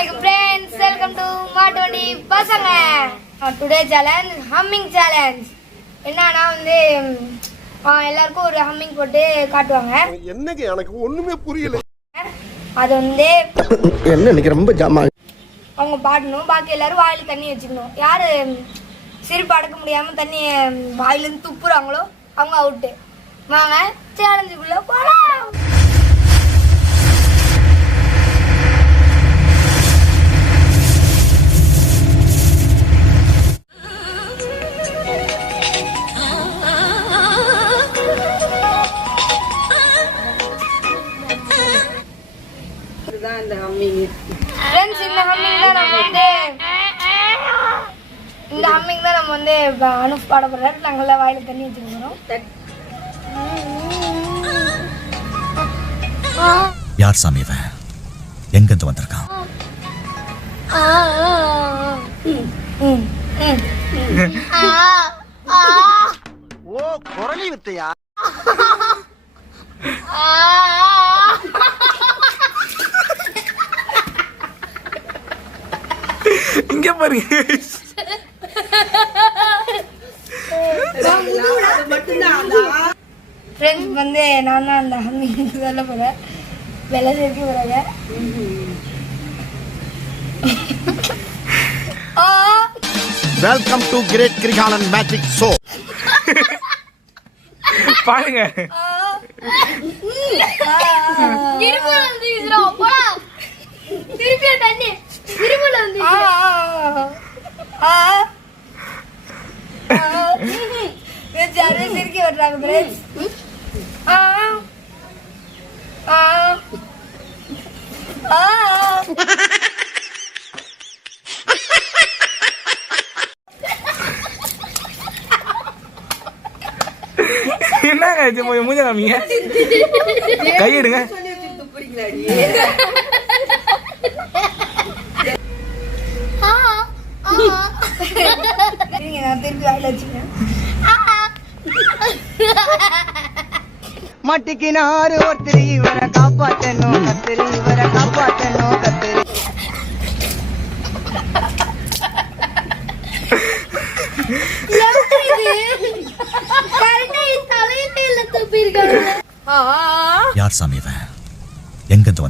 வணக்கம் friends welcome to மாட்டோண்டி பசங்க today challenge humming challenge என்னன்னா வந்து எல்லாருக்கும் ஒரு ஹம்மிங் போட்டு காட்டுவாங்க. என்னங்க எனக்கு ஒண்ணுமே புரியல. அது வந்து என்ன இன்னைக்கு ரொம்ப ஜாமா அவங்க பாடணும். பாக்கி எல்லாரும் வாயில தண்ணி வச்சுக்கணும். யாரு சிரிப்பு அடக்க முடியாம தண்ணி வாயிலிருந்து துப்புறாங்களோ அவங்க அவுட்டு வாங்க சேலஞ்சுக்குள்ள போலாம். இதுதான் இந்த ஹம்மிங் ஃப்ரெண்ட்ஸ் இந்த ஹம்மிங் தான் நம்ம வந்து இந்த ஹம்மிங் தான் நம்ம வந்து இப்ப அனுப் பாட போறாரு நாங்கள்லாம் வாயில தண்ணி வச்சுக்க போறோம் யார் சாமி இவன்? எங்கிருந்து வந்திருக்கான். ஓ குரலி வித்தையா? இங்க பாருங்க. ஃப்ரெண்ட்ஸ் வந்து நான் அந்த ஹம்மிங் சொல்ல போறேன் வெலை சேர்த்து போறாங்க. ஆ. Welcome to great Kirikalan magic show பாருங்க இருமுல வந்து வீசுறோம் போடா திருப்பி தண்ணி இருமுல வந்து யாரே சிரிக்க வர்றாங்க ஃப்ரெண்ட்ஸ் ஆ ஆ ஆ என்னங்க இது மூஞ்ச காமிங்க? கையெடுங்க. சொல்லி வச்சு துப்புறீங்களாடி இருங்க நான் திருப்பி வாயில வச்சுக்கிறேன் மட்டிக்கினாரு ஒருத்தர் இவரை காப்பாத்தணும் கத்திரி இவரை காப்பாத்தணும் கத்திரி. யார் சாமி இவன்? எங்கிருந்து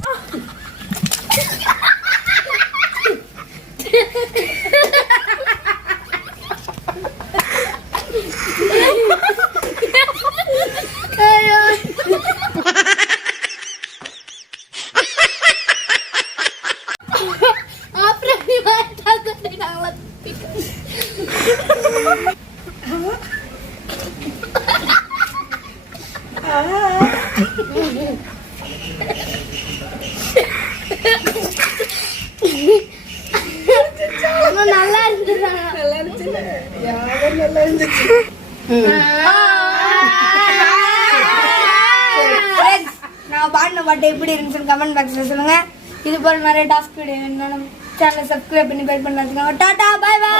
நல்லா இருந்துச்சு நல்லா இருந்துச்சுல்ல யாரும் நல்லா இருந்துச்சு நான் பாடின பாட்டு எப்படி இருந்துச்சுன்னு கமெண்ட் பாக்ஸில் சொல்லுங்கள் இது போல் நிறைய டாஸ்க் வீடியோ வேணும்னா சேனலை சப்ஸ்கிரைப் பண்ணி பெல் பண்ணாதீங்க. Tata bye by